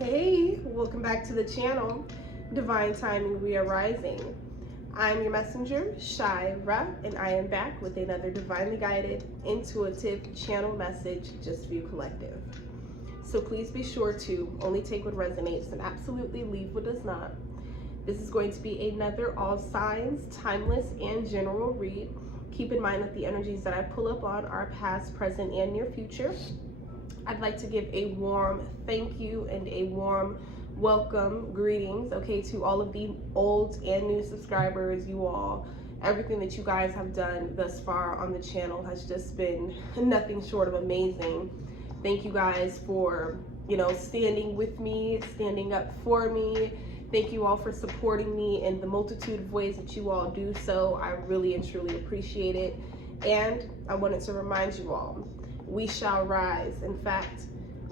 Hey, welcome back to the channel, Divine Timing Re-Arising. I'm your messenger, Shira, and I am back with another divinely guided, intuitive channel message just for you collective. So please be sure to only take what resonates and absolutely leave what does not. This is going to be another all signs, timeless, and general read. Keep in mind that the energies that I pull up on are past, present, and near future. I'd like to give a warm thank you and a warm welcome, greetings, okay, to all of the old and new subscribers, you all. Everything that you guys have done thus far on the channel has just been nothing short of amazing. Thank you guys for, standing with me, standing up for me. Thank you all for supporting me in the multitude of ways that you all do so. I really and truly appreciate it. And I wanted to remind you all, we shall rise. In fact,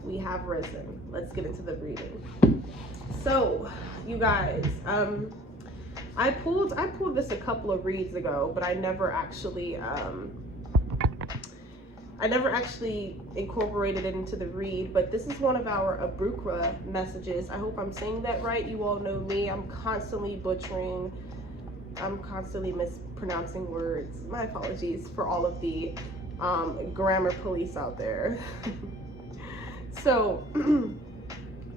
we have risen. Let's get into the reading. So, you guys, I pulled this a couple of reads ago, but I never actually incorporated it into the read. But this is one of our Abrukra messages. I hope I'm saying that right. You all know me. I'm constantly mispronouncing words. My apologies for all of the grammar police out there. So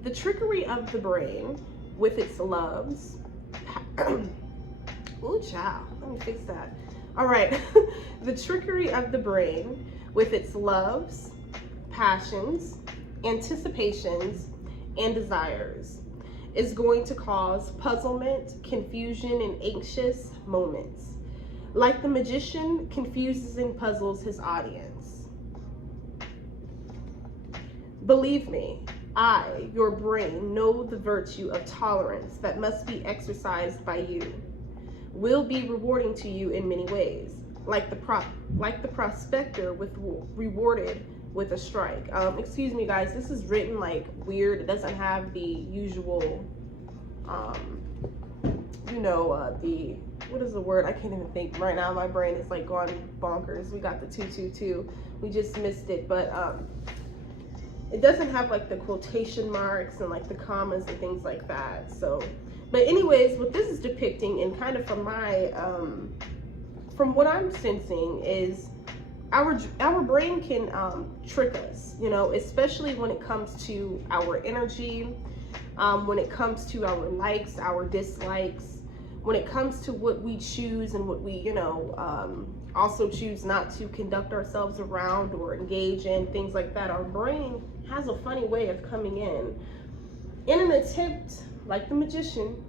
the trickery of the brain with its loves. Ooh, child, let me fix that. All right. The trickery of the brain with its loves, passions, anticipations, and desires is going to cause puzzlement, confusion, and anxious moments. Like the magician confuses and puzzles his audience. Believe me, I, your brain, know the virtue of tolerance that must be exercised by you. Will be rewarding to you in many ways, like the prospector rewarded with a strike. Excuse me, guys. This is written like weird. It doesn't have the usual, what is the word? I can't even think right now. My brain is like going bonkers. We got the 222. We just missed it, but it doesn't have like the quotation marks and like the commas and things like that. So, but anyways, what this is depicting, and kind of from my from what I'm sensing, is our brain can trick us, especially when it comes to our energy, when it comes to our likes, our dislikes, when it comes to what we choose and what we, also choose not to conduct ourselves around or engage in, things like that. Our brain has a funny way of coming in an attempt, like the magician,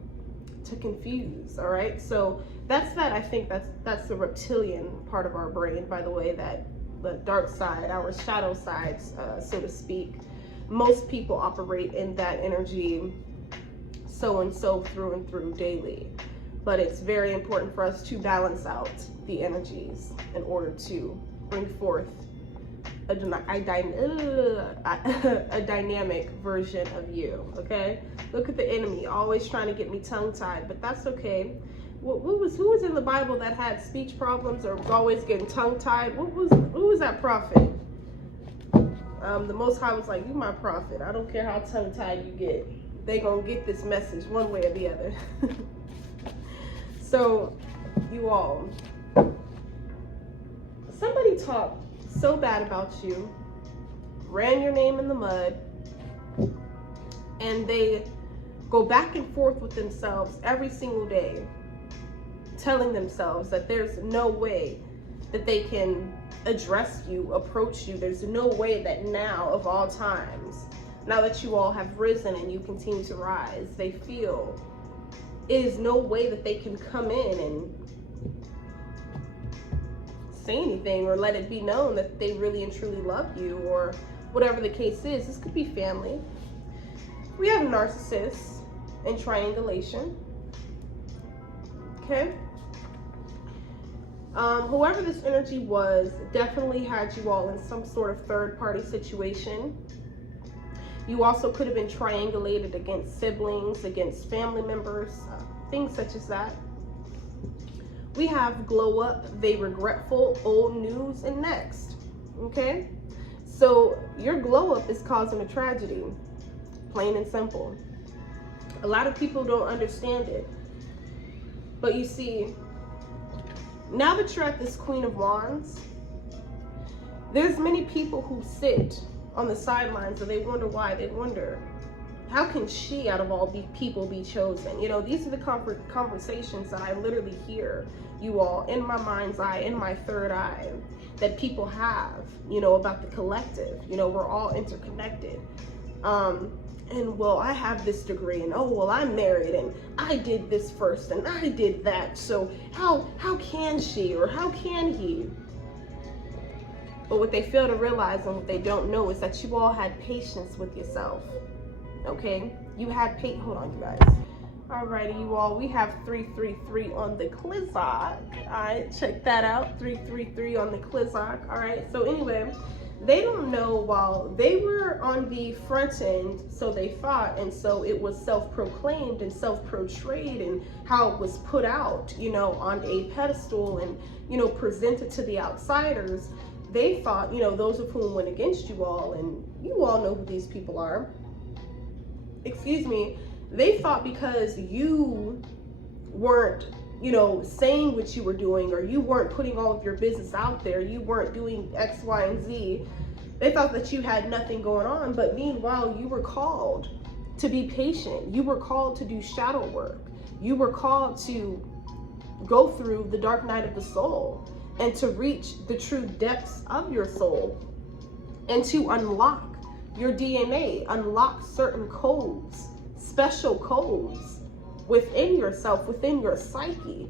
to confuse. All right, so that's that. I think that's the reptilian part of our brain, by the way, that the dark side, our shadow sides, so to speak. Most people operate in that energy so and so through and through daily. But it's very important for us to balance out the energies in order to bring forth a dynamic version of you, okay? Look at the enemy, always trying to get me tongue-tied, but that's okay. Who was in the Bible that had speech problems or was always getting tongue-tied? Who was that prophet? The Most High was like, you my prophet. I don't care how tongue-tied you get. They gonna get this message one way or the other. So, you all, somebody talked so bad about you, ran your name in the mud, and they go back and forth with themselves every single day, telling themselves that there's no way that they can address you, approach you. There's no way that now, of all times, now that you all have risen and you continue to rise, they feel is no way that they can come in and say anything or let it be known that they really and truly love you, or whatever the case is. This could be family. We have narcissists and triangulation. Okay. Whoever this energy was definitely had you all in some sort of third-party situation. You also could have been triangulated against siblings, against family members, things such as that. We have glow up, they regretful, old news, and next. Okay? So your glow up is causing a tragedy. Plain and simple. A lot of people don't understand it. But you see, now that you're at this Queen of Wands, there's many people who sit on the sidelines and they wonder why. They wonder, how can she, out of all the people, be chosen? You know, these are the conversations that I literally hear, you all, in my mind's eye, in my third eye, that people have, you know, about the collective. You know, we're all interconnected. And well, I have this degree, and oh, well, I'm married, and I did this first, and I did that. So how can she, or how can he? But what they fail to realize and what they don't know is that you all had patience with yourself. Okay? You had hold on, you guys. Alrighty, you all, we have 333 on the Clizoc. Alright, check that out. 333 on the Clizoc. Alright, so anyway, they don't know while they were on the front end, so they thought, and so it was self-proclaimed and self-portrayed and how it was put out, you know, on a pedestal and, you know, presented to the outsiders. They thought, you know, those of whom went against you all, and you all know who these people are, excuse me, they thought because you weren't, you know, saying what you were doing, or you weren't putting all of your business out there, you weren't doing X, Y, and Z, they thought that you had nothing going on. But meanwhile, you were called to be patient. You were called to do shadow work. You were called to go through the dark night of the soul and to reach the true depths of your soul and to unlock your DNA, unlock certain codes, special codes within yourself, within your psyche,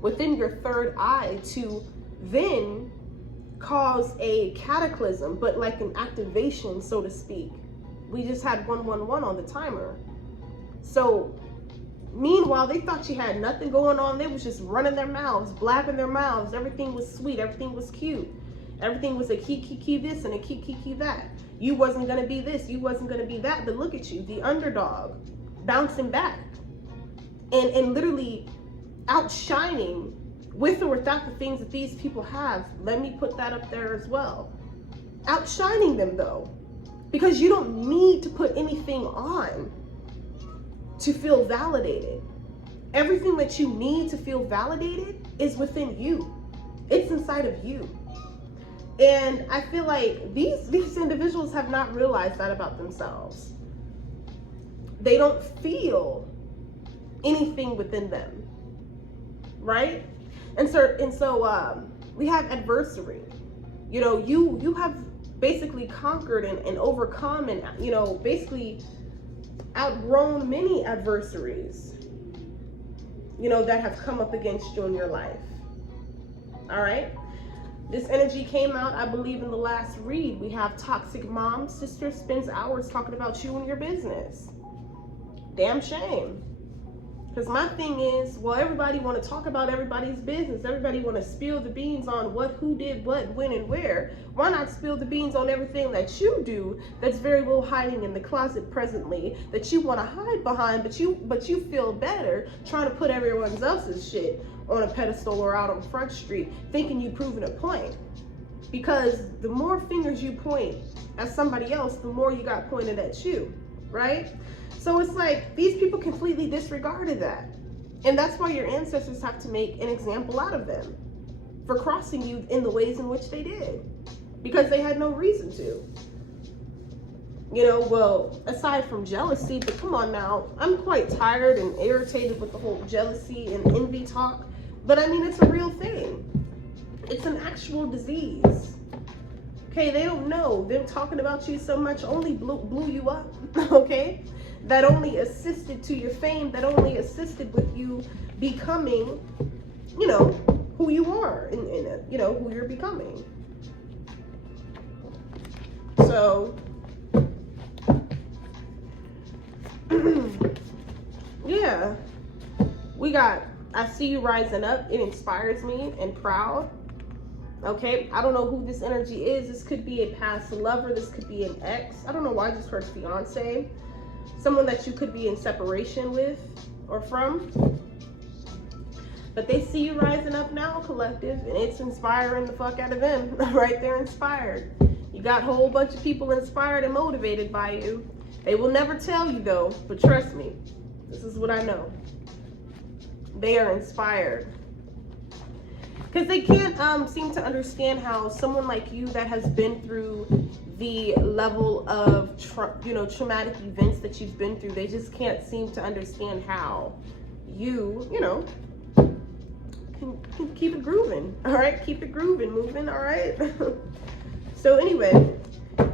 within your third eye, to then cause a cataclysm, but like an activation, so to speak. We just had 111 on the timer. So meanwhile, they thought you had nothing going on. They was just running their mouths, blabbing their mouths. Everything was sweet. Everything was cute. Everything was a key this and a key that. You wasn't going to be this. You wasn't going to be that. But look at you, the underdog, bouncing back and literally outshining with or without the things that these people have. Let me put that up there as well. Outshining them though, because you don't need to put anything on to feel validated. Everything that you need to feel validated is within you. It's inside of you. And I feel like these individuals have not realized that about themselves. They don't feel anything within them, right? And so we have adversary. You know, you have basically conquered and overcome and, you know, basically outgrown many adversaries, you know, that have come up against you in your life. All right. This energy came out, I believe, in the last read. We have toxic mom, sister spends hours talking about you and your business. Damn shame. Because my thing is, well, everybody want to talk about everybody's business. Everybody want to spill the beans on what, who did what, when, and where. Why not spill the beans on everything that you do that's very well hiding in the closet presently, that you want to hide behind, but you feel better trying to put everyone else's shit on a pedestal or out on Front Street, thinking you proving a point. Because the more fingers you point at somebody else, the more you got pointed at you, right? So it's like these people completely disregarded that. And that's why your ancestors have to make an example out of them for crossing you in the ways in which they did, because they had no reason to. You know, well, aside from jealousy, but come on now, I'm quite tired and irritated with the whole jealousy and envy talk. But I mean, it's a real thing. It's an actual disease. Okay, they don't know. Them talking about you so much only blew you up, okay? That only assisted to your fame, that only assisted with you becoming, you know, who you are and you know, who you're becoming. So, yeah, we got, I see you rising up. It inspires me and proud. Okay, I don't know who this energy is. This could be a past lover. This could be an ex. I don't know why I just heard fiance. Someone that you could be in separation with or from. But they see you rising up now, collective, and it's inspiring the fuck out of them. Right there, inspired. You got a whole bunch of people inspired and motivated by you. They will never tell you though, but trust me, this is what I know. They are inspired. Because they can't seem to understand how someone like you that has been through the level of traumatic events that you've been through, they just can't seem to understand how you can keep it grooving. All right, keep it grooving, moving. All right. So anyway,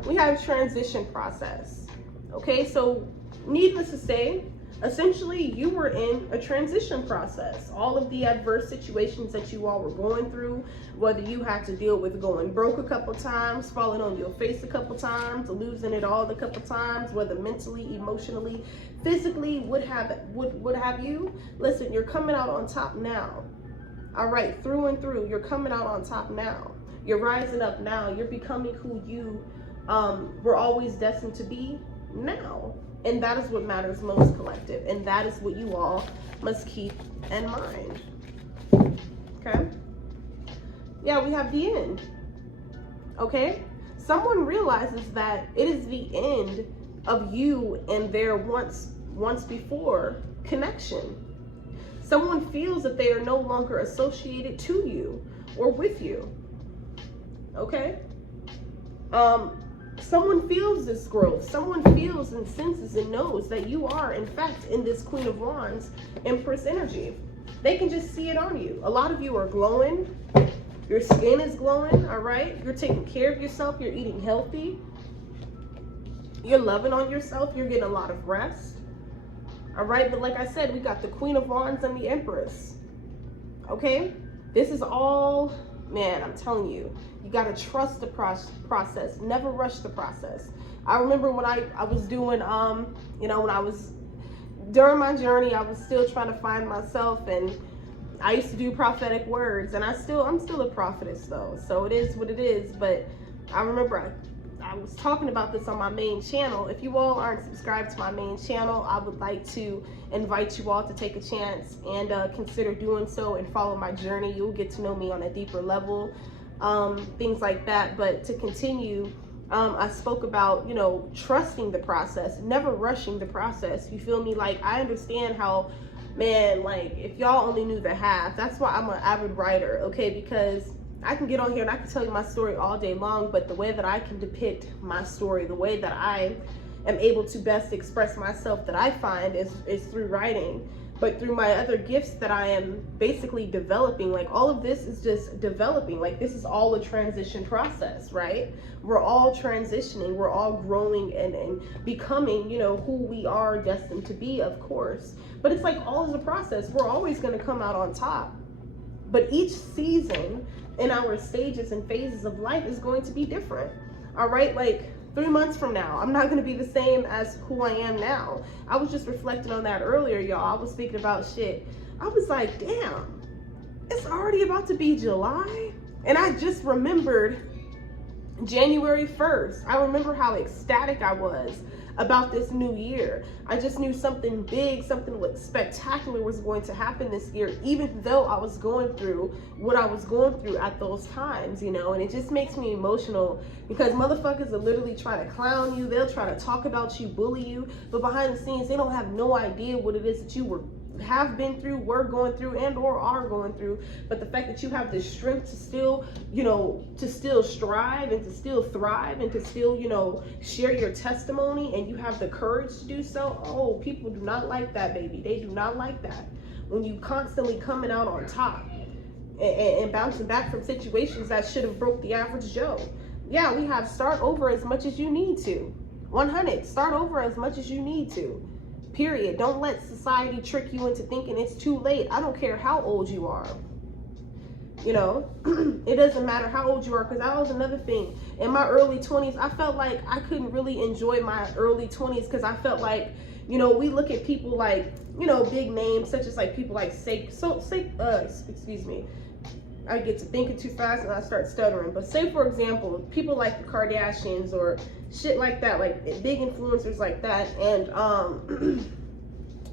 we have transition process. Okay, so needless to say, essentially you were in a transition process. All of the adverse situations that you all were going through, whether you had to deal with going broke a couple times, falling on your face a couple times, losing it all a couple times, whether mentally, emotionally, physically, what have you. Listen, you're coming out on top now. All right, through and through, you're coming out on top now. You're rising up now. You're becoming who you were always destined to be now. And that is what matters most, collective. And that is what you all must keep in mind. Okay? Yeah, we have the end. Okay? Someone realizes that it is the end of you and their once before connection. Someone feels that they are no longer associated to you or with you. Okay? Someone feels this growth. Someone feels and senses and knows that you are, in fact, in this Queen of Wands, Empress energy. They can just see it on you. A lot of you are glowing. Your skin is glowing, all right? You're taking care of yourself. You're eating healthy. You're loving on yourself. You're getting a lot of rest, all right? But like I said, we got the Queen of Wands and the Empress, okay? This is all, man, I'm telling you, you got to trust the process. Never rush the process. I remember when I was doing, when I was, during my journey, I was still trying to find myself, and I used to do prophetic words, and I'm still a prophetess though. So it is what it is. But I remember I was talking about this on my main channel. If you all aren't subscribed to my main channel, I would like to invite you all to take a chance and consider doing so and follow my journey. You'll get to know me on a deeper level. Things like that. But to continue, I spoke about, trusting the process, never rushing the process. You feel me? Like, I understand how, man, like, if y'all only knew the half, that's why I'm an avid writer, okay? Because I can get on here and I can tell you my story all day long, but the way that I can depict my story, the way that I am able to best express myself, that I find is through writing. But through my other gifts that I am basically developing, like, all of this is just developing. Like, this is all a transition process, right? We're all transitioning. We're all growing and becoming, who we are destined to be, of course. But it's like all is a process. We're always going to come out on top. But each season in our stages and phases of life is going to be different. All right? Like, 3 months from now, I'm not going to be the same as who I am now. I was just reflecting on that earlier, y'all. I was thinking about shit. I was like, damn, it's already about to be July. And I just remembered January 1st. I remember how ecstatic I was about this new year. I just knew something big, something spectacular was going to happen this year, even though I was going through what I was going through at those times, and it just makes me emotional because motherfuckers are literally trying to clown you. They'll try to talk about you, bully you, but behind the scenes, they don't have no idea what it is that you have been through, were going through, and or are going through. But the fact that you have the strength to still, to still strive and to still thrive and to still, share your testimony, and you have the courage to do so. Oh, people do not like that, baby. They do not like that. When you constantly coming out on top and bouncing back from situations that should have broke the average Joe. Yeah, we have start over as much as you need to. 100, start over as much as you need to. Period. Don't let society trick you into thinking it's too late. I don't care how old you are. It doesn't matter how old you are, because that was another thing. In my early 20s, I felt like I couldn't really enjoy my early 20s because I felt like, we look at people like, big names, such as like people like excuse me. I get to thinking too fast and I start stuttering. But say, for example, people like the Kardashians or shit like that, like big influencers like that. And,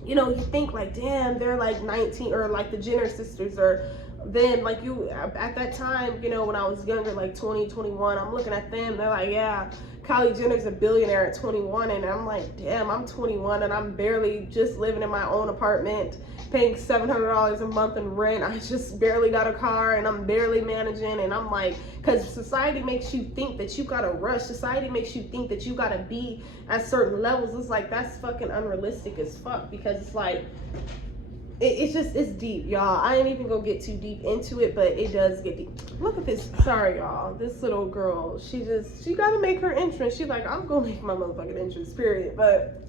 you think like, damn, they're like 19, or like the Jenner sisters, or then like you at that time, you know, when I was younger, like 20, 21, I'm looking at them, they're like, yeah, Kylie Jenner's a billionaire at 21, and I'm like, damn, I'm 21 and I'm barely just living in my own apartment, paying $700 a month in rent. I just barely got a car and I'm barely managing. And I'm like, because society makes you think that you gotta rush. Society makes you think that you gotta be at certain levels. It's like, that's fucking unrealistic as fuck, because it's like, it's deep, y'all. I ain't even gonna get too deep into it, but it does get deep. Look at this. Sorry, y'all. This little girl, she gotta make her entrance. She's like, I'm gonna make my motherfucking entrance, period. But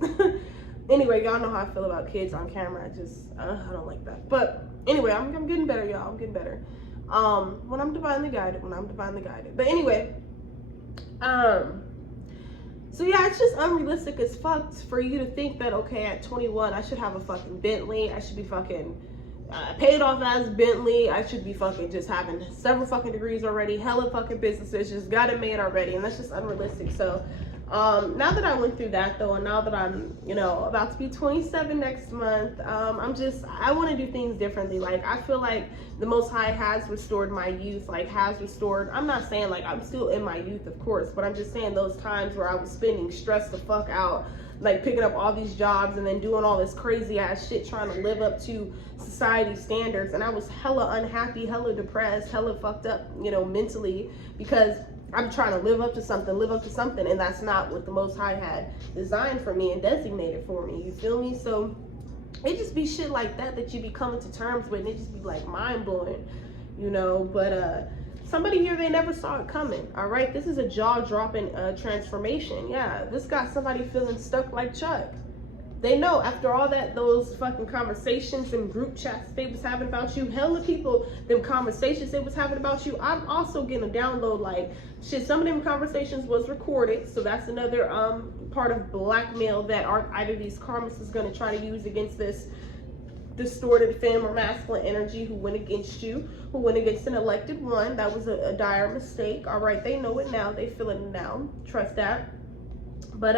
anyway, y'all know how I feel about kids on camera. I don't like that. But anyway, I'm getting better, y'all. I'm getting better. When I'm divinely guided. But anyway, so yeah, it's just unrealistic as fuck for you to think that, okay, at 21, I should have a fucking Bentley. I should be fucking paid off as Bentley. I should be fucking just having several fucking degrees already, hella fucking businesses, just got it made already. And that's just unrealistic. So now that I went through that though, and now that I'm, you know, about to be 27 next month, I want to do things differently. Like, I feel like the Most High has restored my youth, I'm not saying like I'm still in my youth, of course, but I'm just saying those times where I was spending stressed the fuck out, like picking up all these jobs and then doing all this crazy ass shit, trying to live up to society standards. And I was hella unhappy, hella depressed, hella fucked up, you know, mentally, because I'm trying to live up to something, and that's not what the Most High had designed for me and designated for me. You feel me? So it just be shit like that you be coming to terms with, and it just be like mind blowing, you know. But somebody here, they never saw it coming. All right, this is a jaw dropping transformation. Yeah, this got somebody feeling stuck like Chuck. They know after all that, those fucking conversations and group chats they was having about you, hella people, them conversations they was having about you, I'm also getting a download like, shit, some of them conversations was recorded, so that's another part of blackmail that either these karmists is going to try to use against this distorted femme or masculine energy who went against you, who went against an elected one. That was a dire mistake. All right, they know it now, they feel it now, trust that. But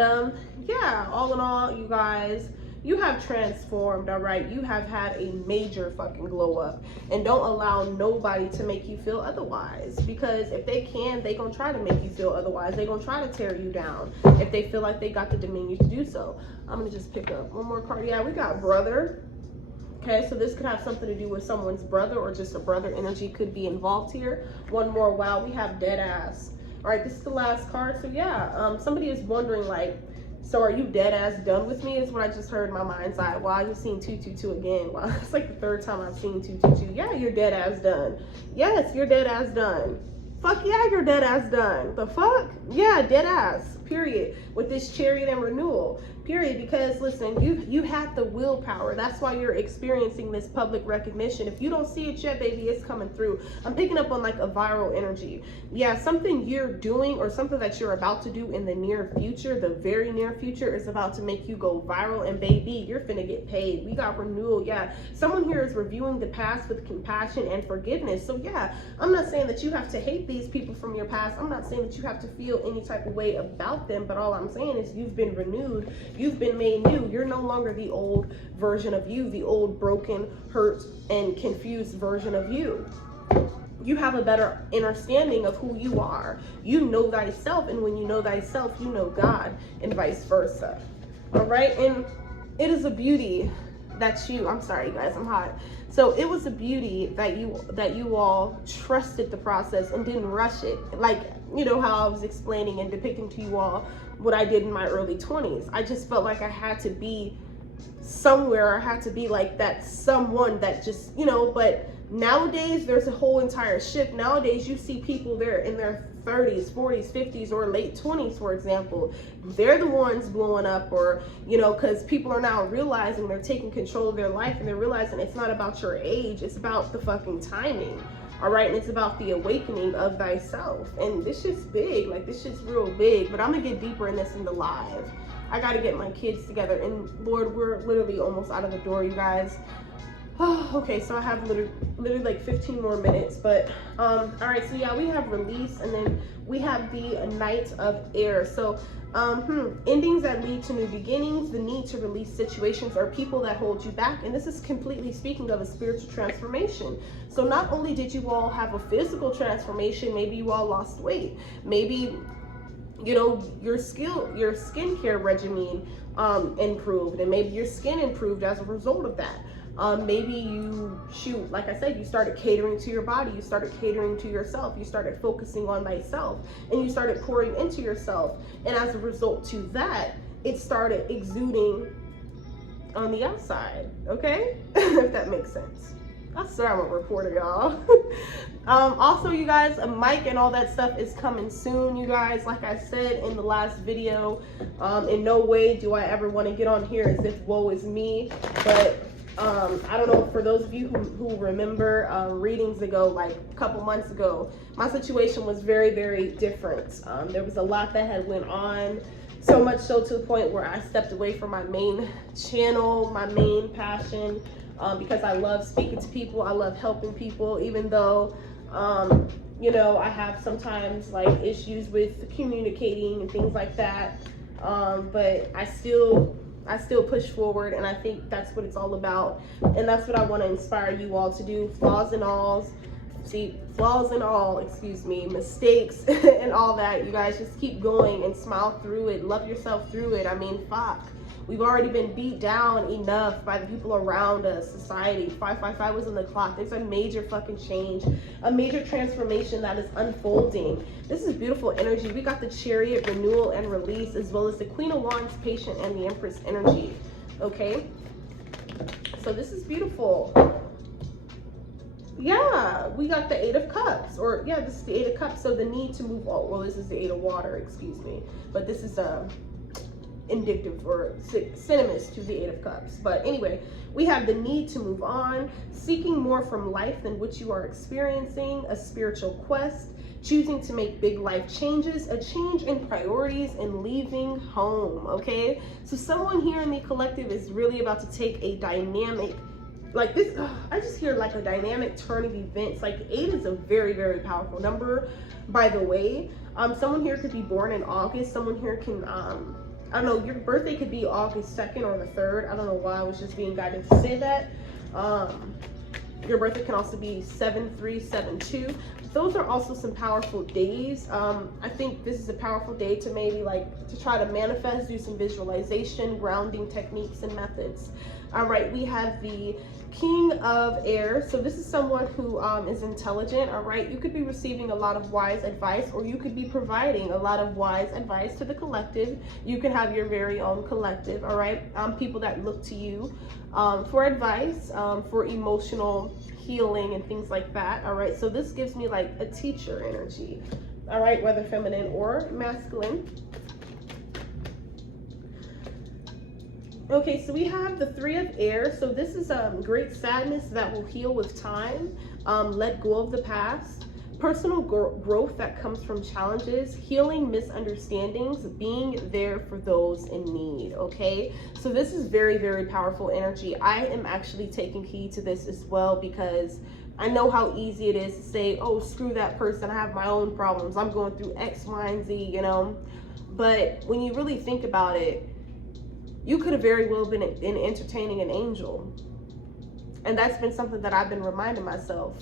yeah, all in all, you guys, you have transformed. All right, you have had a major fucking glow up, and don't allow nobody to make you feel otherwise, because if they can, they gonna try to make you feel otherwise. They gonna try to tear you down if they feel like they got the dominion to do so. I'm gonna just pick up one more card. Yeah, we got brother. Okay, so this could have something to do with someone's brother, or just a brother energy could be involved here. One more. Wow, we have dead ass. All right, this is the last card. So yeah, somebody is wondering like, so are you dead ass done with me, is what I just heard in my mind's eye. Wow, I just seen 222 again. Wow, it's like the third time I've seen 222. Yeah, you're dead ass done. Yes, you're dead ass done. Fuck yeah, you're dead ass done. The fuck? Yeah, dead ass, period. With this Chariot and Renewal, period. Because listen, you have the willpower. That's why you're experiencing this public recognition. If you don't see it yet, baby, it's coming through. I'm picking up on like a viral energy. Yeah, something you're doing or something that you're about to do in the near future, the very near future, is about to make you go viral, and baby, you're finna get paid. We got renewal. Yeah, someone here is reviewing the past with compassion and forgiveness. So yeah, I'm not saying that you have to hate these people from your past. I'm not saying that you have to feel any type of way about them, but all I'm saying is you've been renewed. You've been made new. You're no longer the old version of you, the old broken, hurt, and confused version of you. You have a better understanding of who you are. You know thyself, and when you know thyself, you know God, and vice versa. All right, and it is a beauty that you, I'm sorry guys, I'm hot. So it was a beauty that you all trusted the process and didn't rush it. Like, you know how I was explaining and depicting to you all what I did in my early 20s. I just felt like I had to be somewhere. I had to be like that someone that just, you know, but nowadays there's a whole entire shift. Nowadays you see people there in their 30s, 40s, 50s, or late 20s, for example. They're the ones blowing up, or, you know, because people are now realizing they're taking control of their life, and they're realizing it's not about your age, it's about the fucking timing. All right, and it's about the awakening of thyself. And this shit's big, like this shit's real big, but I'm gonna get deeper in this in the live. I gotta get my kids together, and Lord, we're literally almost out of the door, you guys. Oh, okay, so I have literally like 15 more minutes, but all right, so yeah, we have release, and then we have the Knight of Air. So endings that lead to new beginnings, the need to release situations or people that hold you back. And this is completely speaking of a spiritual transformation. So not only did you all have a physical transformation, maybe you all lost weight, maybe, you know, your skincare regimen improved, and maybe your skin improved as a result of that. Maybe you, like I said, you started catering to your body, you started catering to yourself, you started focusing on thyself, and you started pouring into yourself. And as a result to that, it started exuding on the outside, okay? If that makes sense. I swear I'm a reporter, y'all. Also, you guys, a mic and all that stuff is coming soon, you guys. Like I said in the last video, in no way do I ever want to get on here as if woe is me, but I don't know, for those of you who remember readings ago, like a couple months ago, my situation was very, very different. There was a lot that had went on, so much so to the point where I stepped away from my main channel, my main passion, because I love speaking to people, I love helping people, even though, you know, I have sometimes like issues with communicating and things like that, but I still push forward, and I think that's what it's all about, and that's what I want to inspire you all to do. Flaws and all, excuse me, mistakes and all that. You guys just keep going and smile through it. Love yourself through it. I mean, fuck. We've already been beat down enough by the people around us, society. 555 was on the clock. There's a major fucking change, a major transformation that is unfolding. This is beautiful energy. We got the Chariot, Renewal, and Release, as well as the Queen of Wands, Patient, and the Empress energy. Okay? So this is beautiful. Yeah, we got the Eight of Cups, or yeah, this is the Eight of Cups. So the need to move on. Well, this is the Eight of Water, excuse me. But this is indicative or synonymous to the Eight of Cups. But anyway, we have the need to move on, seeking more from life than what you are experiencing, a spiritual quest, choosing to make big life changes, a change in priorities, and leaving home. Okay, so someone here in the collective is really about to take a dynamic, like this, I just hear like a dynamic turn of events. Like 8 is a very, very powerful number, by the way. Someone here could be born in August. Someone here can I don't know, your birthday could be August 2nd or the 3rd. I don't know why I was just being guided to say that. Your birthday can also be 7372. Those are also some powerful days. I think this is a powerful day to maybe like to try to manifest, do some visualization, grounding techniques and methods. All right, we have the King of Air. So this is someone who is intelligent. All right, you could be receiving a lot of wise advice, or you could be providing a lot of wise advice to the collective. You can have your very own collective. All right, people that look to you for advice, for emotional healing and things like that. All right, so this gives me like a teacher energy. All right, whether feminine or masculine. Okay, so we have the Three of Air. So this is great sadness that will heal with time. Let go of the past. Personal growth that comes from challenges. Healing misunderstandings. Being there for those in need. Okay, so this is very, very powerful energy. I am actually taking heed to this as well, because I know how easy it is to say, oh, screw that person, I have my own problems, I'm going through X, Y, and Z, you know. But when you really think about it, you could have very well been entertaining an angel. And that's been something that I've been reminding myself.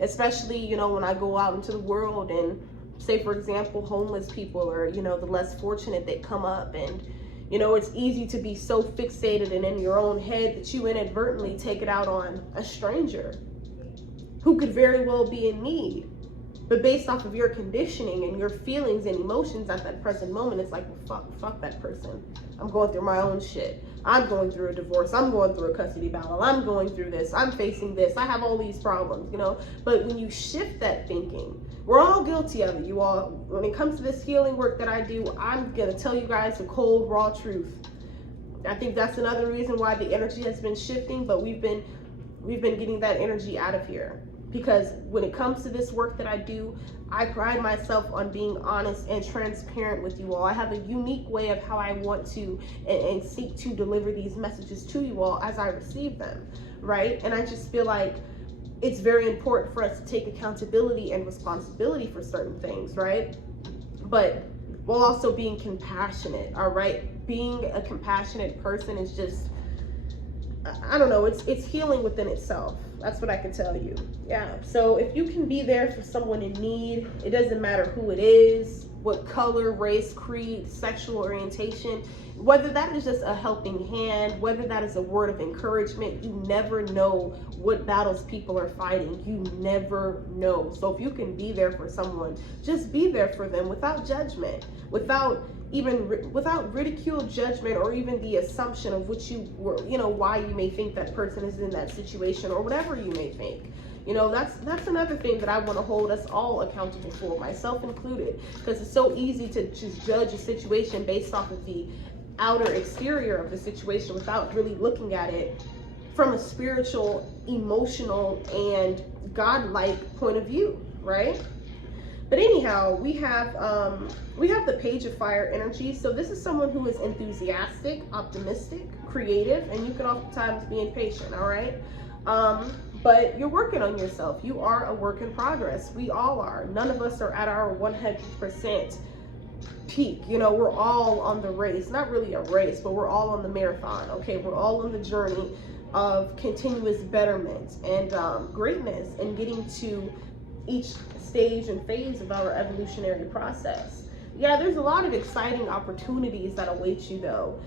Especially, you know, when I go out into the world and say, for example, homeless people, or, you know, the less fortunate that come up, and, you know, it's easy to be so fixated and in your own head that you inadvertently take it out on a stranger who could very well be in need. But based off of your conditioning and your feelings and emotions at that present moment, it's like, well, fuck that person. I'm going through my own shit. I'm going through a divorce. I'm going through a custody battle. I'm going through this. I'm facing this. I have all these problems, you know. But when you shift that thinking, we're all guilty of it, you all. When it comes to this healing work that I do, I'm going to tell you guys the cold, raw truth. I think that's another reason why the energy has been shifting, but we've been getting that energy out of here. because when it comes to this work that I do, I pride myself on being honest and transparent with you all. I have a unique way of how I want to and seek to deliver these messages to you all as I receive them, right? And I just feel like it's very important for us to take accountability and responsibility for certain things, right? But while also being compassionate, all right? Being a compassionate person is just, I don't know, it's healing within itself. That's what I can tell you. Yeah. So if you can be there for someone in need, it doesn't matter who it is, what color, race, creed, sexual orientation, whether that is just a helping hand, whether that is a word of encouragement, you never know what battles people are fighting. You never know. So if you can be there for someone, just be there for them without judgment, without ridicule, judgment, or even the assumption of which you were, why you may think that person is in that situation or whatever you may think. That's another thing that I want to hold us all accountable for, myself included, because it's so easy to just judge a situation based off of the outer exterior of the situation without really looking at it from a spiritual, emotional, and God-like point of view, right? But anyhow, we have the Page of Fire energy. So this is someone who is enthusiastic, optimistic, creative, and you can oftentimes be impatient, all right? But you're working on yourself. You are a work in progress. We all are. None of us are at our 100% peak. We're all on the race. Not really a race, but we're all on the marathon, okay? We're all on the journey of continuous betterment and greatness, and getting to each stage and phase of our evolutionary process. Yeah, there's a lot of exciting opportunities that await you though.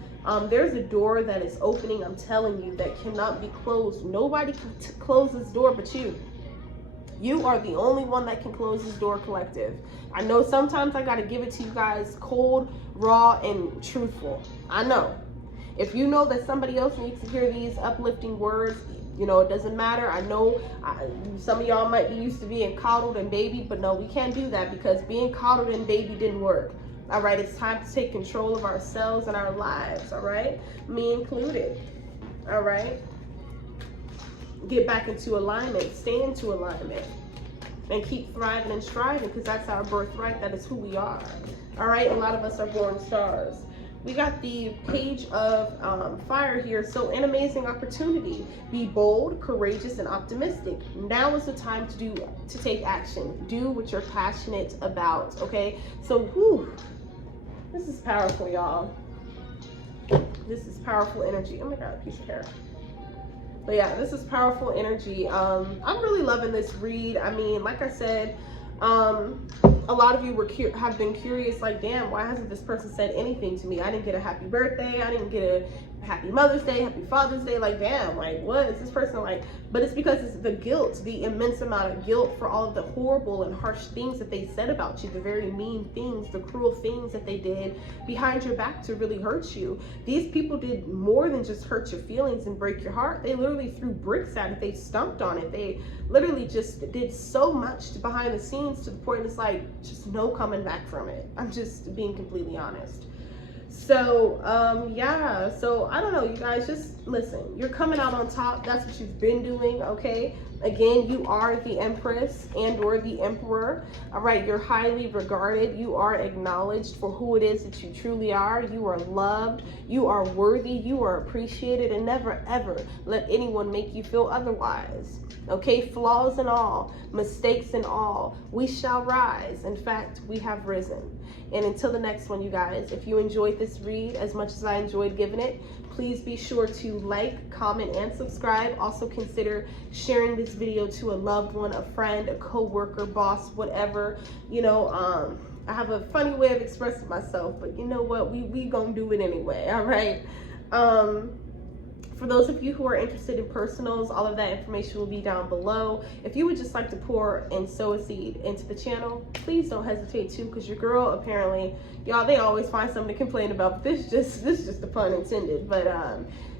There's a door that is opening, I'm telling you, that cannot be closed. Nobody can close this door but you. You are the only one that can close this door, collective. I know sometimes I got to give it to you guys cold, raw, and truthful. I know. If you know that somebody else needs to hear these uplifting words, it doesn't matter. I know some of y'all might be used to being coddled and babied, but no, we can't do that, because being coddled and baby didn't work. All right, it's time to take control of ourselves and our lives, all right? Me included, all right? Get back into alignment, stay into alignment, and keep thriving and striving, because that's our birthright. That is who we are, all right? A lot of us are born stars. We got the Page of Fire here. So an amazing opportunity. Be bold, courageous, and optimistic. Now is the time to take action. Do what you're passionate about, okay? So, this is powerful, y'all. This is powerful energy. Oh my God, a piece of hair. But yeah, this is powerful energy. I'm really loving this read. I mean, like I said, a lot of you have been curious, like, damn, why hasn't this person said anything to me? I didn't get a happy birthday. I didn't get a happy Mother's Day, happy Father's Day. Like, damn, like, what is this person like? But it's because it's the guilt, the immense amount of guilt for all of the horrible and harsh things that they said about you, the very mean things, the cruel things that they did behind your back to really hurt you. These people did more than just hurt your feelings and break your heart. They literally threw bricks at it. They stomped on it. They literally just did so much behind the scenes, to the point it's like, just no coming back from it. I'm just being completely honest. So yeah, so I don't know, you guys, just listen. You're coming out on top. That's what you've been doing, okay? Again, you are the Empress and or the Emperor. All right, you're highly regarded. You are acknowledged for who it is that you truly are. You are loved. You are worthy. You are appreciated, and never ever let anyone make you feel otherwise. Okay, flaws and all, mistakes and all, we shall rise. In fact, we have risen. And until the next one, you guys, if you enjoyed this read as much as I enjoyed giving it, please be sure to like, comment, and subscribe. Also consider sharing this video to a loved one, a friend, a co-worker, boss, whatever. I have a funny way of expressing myself, but you know what? We gonna do it anyway, all right? For those of you who are interested in personals, all of that information will be down below. If you would just like to pour and sow a seed into the channel, please don't hesitate to, because your girl, apparently, y'all, they always find something to complain about. This just the pun intended. But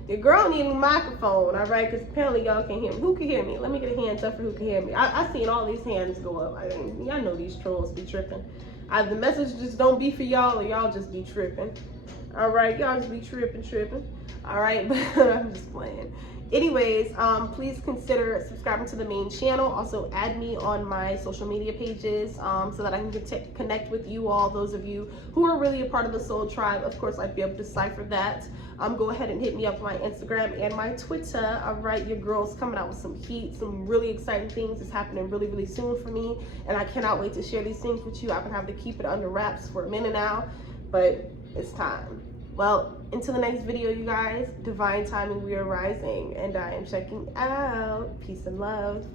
your girl needs a microphone, all right? Because apparently y'all can hear me. Who can hear me? Let me get a hands up for who can hear me. I seen all these hands go up. Y'all know these trolls be tripping. Either the message just don't be for y'all, or y'all just be tripping. All right, y'all just be tripping. All right, but I'm just playing. Anyways, please consider subscribing to the main channel. Also add me on my social media pages so that I can connect with you all, those of you who are really a part of the Soul Tribe. Of course, I'd be able to decipher that. Go ahead and hit me up on my Instagram and my Twitter. All right, your girl's coming out with some heat, some really exciting things is happening really, really soon for me, and I cannot wait to share these things with you. I've been having to keep it under wraps for a minute now, but it's time. Well, until the next video, you guys, divine timing, we are rising, and I am checking out. Peace and love.